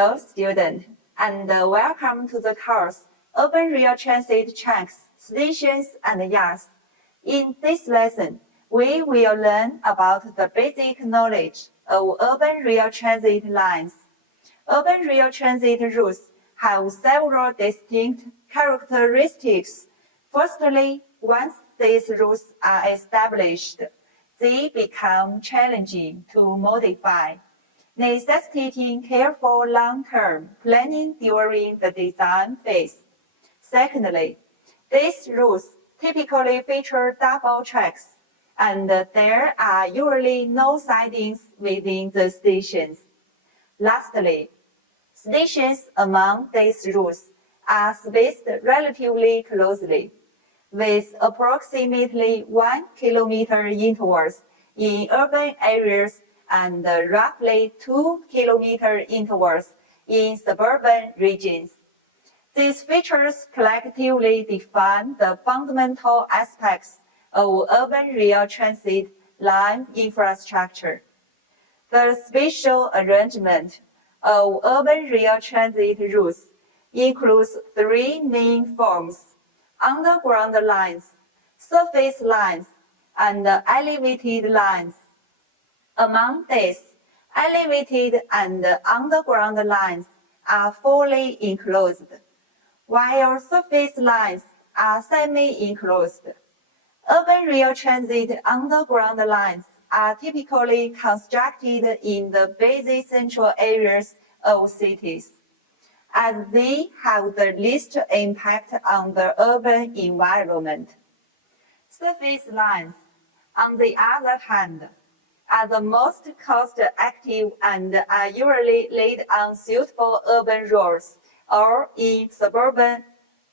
Hello, student, and welcome to the course Urban Rail Transit Tracks, Stations and Yards. In this lesson, we will learn about the basic knowledge of urban rail transit lines. Urban rail transit routes have several distinct characteristics. Firstly, once these routes are established, they become challenging to modify, necessitating careful long-term planning during the design phase. Secondly, these routes typically feature double tracks, and there are usually no sidings within the stations. Lastly, stations among these routes are spaced relatively closely, with approximately 1 kilometer intervals in urban areas and roughly 2 kilometer intervals in suburban regions. These features collectively define the fundamental aspects of urban rail transit line infrastructure. The spatial arrangement of urban rail transit routes includes three main forms: underground lines, surface lines, and elevated lines. Among these, elevated and underground lines are fully enclosed, while surface lines are semi-enclosed. Urban rail transit underground lines are typically constructed in the busy central areas of cities, as they have the least impact on the urban environment. Surface lines, on the other hand, are the most cost-effective and are usually laid on suitable urban roads or in suburban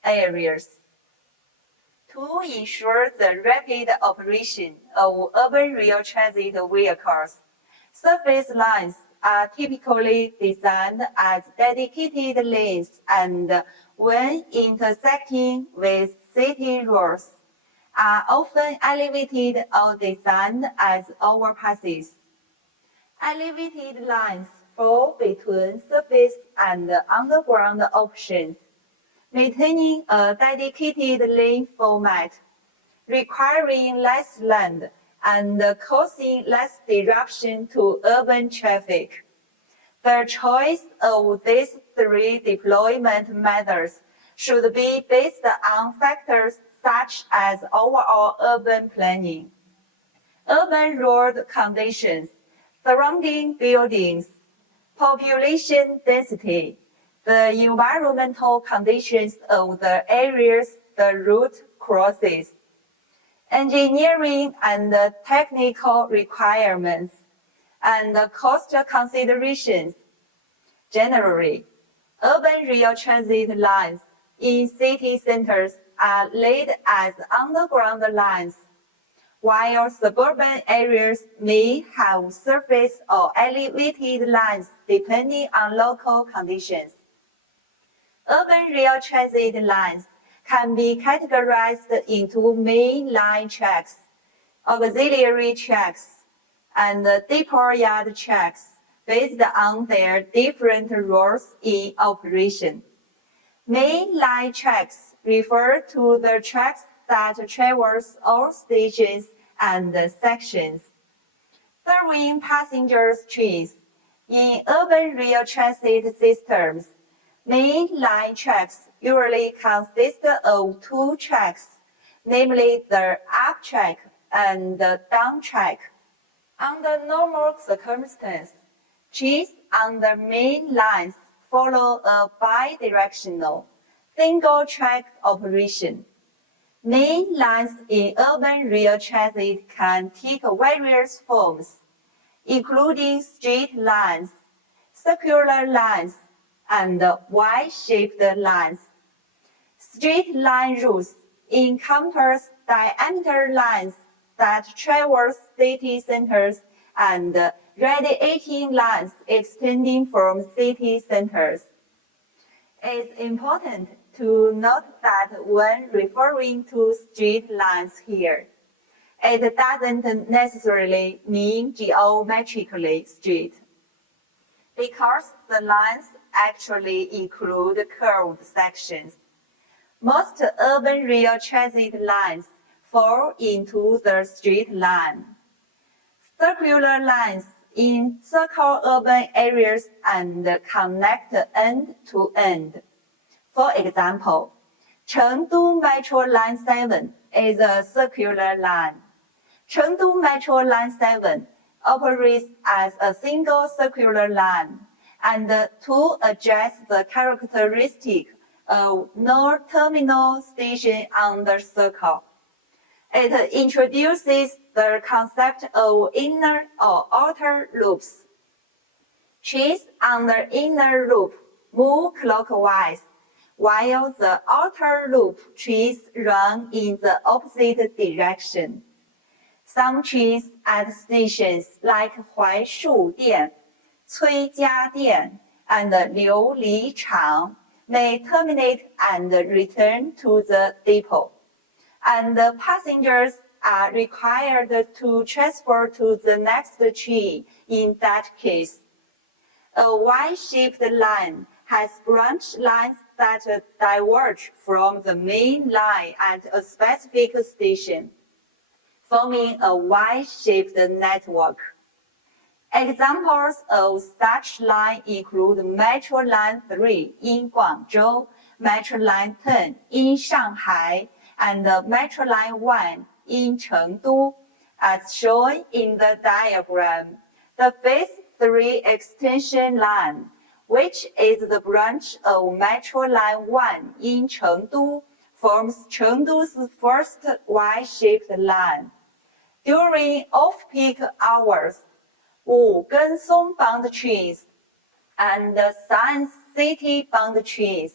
areas. To ensure the rapid operation of urban rail transit vehicles, surface lines are typically designed as dedicated lanes and, when intersecting with city roads, are often elevated or designed as overpasses. Elevated lines fall between surface and underground options, maintaining a dedicated lane format, requiring less land and causing less disruption to urban traffic. The choice of these three deployment methods should be based on factors such as overall urban planning, urban road conditions, surrounding buildings, population density, the environmental conditions of the areas the route crosses, engineering and technical requirements, and cost considerations. Generally, urban rail transit lines in city centers are laid as underground lines, while suburban areas may have surface or elevated lines depending on local conditions. Urban rail transit lines can be categorized into main line tracks, auxiliary tracks, and depot yard tracks based on their different roles in operation. Main line tracks refer to the tracks that traverse all stations and sections, serving passengers' trains. In urban rail transit systems, main line tracks usually consist of two tracks, namely the up track and the down track. Under normal circumstances, trains on the main lines follow a bidirectional, single-track operation. Main lines in urban rail transit can take various forms, including straight lines, circular lines, and Y-shaped lines. Straight line routes encompass diameter lines that traverse city centers and radiating lines extending from city centers. It's important to note that when referring to straight lines here, it doesn't necessarily mean geometrically straight, because the lines actually include curved sections. Most urban rail transit lines fall into the straight line. Circular lines encircle urban areas and connect end to end. For example, Chengdu Metro Line 7 is a circular line. Chengdu Metro Line 7 operates as a single circular line, and to address the characteristic of no terminal station on the circle, it introduces the concept of inner or outer loops. Trains on the inner loop move clockwise, while the outer loop trains run in the opposite direction. Some trains at stations like Huaishudian, Cuijiadian, and Liulichang may terminate and return to the depot, and the passengers are required to transfer to the next train in that case. A Y-shaped line has branch lines that diverge from the main line at a specific station, forming a Y-shaped network. Examples of such lines include Metro Line 3 in Guangzhou, Metro Line 10 in Shanghai, and Metro Line 1 in Chengdu, as shown in the diagram. The Phase 3 extension line, which is the branch of Metro Line 1 in Chengdu, forms Chengdu's first Y-shaped line. During off-peak hours, Wugensong-bound trains and Science City-bound trains,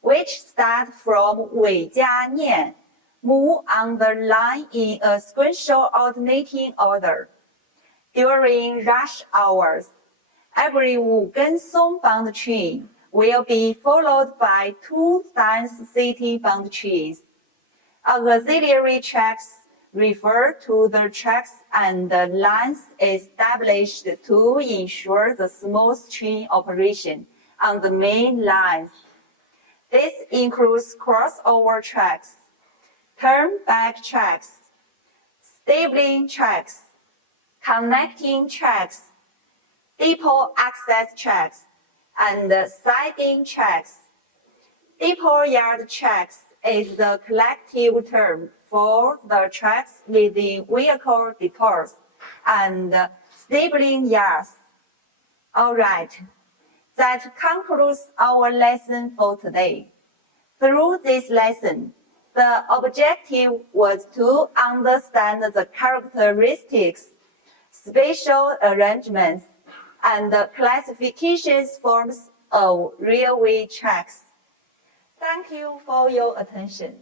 which start from Weijianian, move on the line in a sequential alternating order. During rush hours, every Wugensong-bound train will be followed by 2 Science City-bound trains. Auxiliary tracks refer to the tracks and the lines established to ensure the smooth train operation on the main lines. This includes crossover tracks, turn-back tracks, stabling tracks, connecting tracks, depot access tracks, and siding tracks. Depot yard tracks is the collective term for the tracks within vehicle depots and stabling yards. All right, that concludes our lesson for today. Through this lesson, the objective was to understand the characteristics, spatial arrangements, and the classification forms of railway tracks. Thank you for your attention.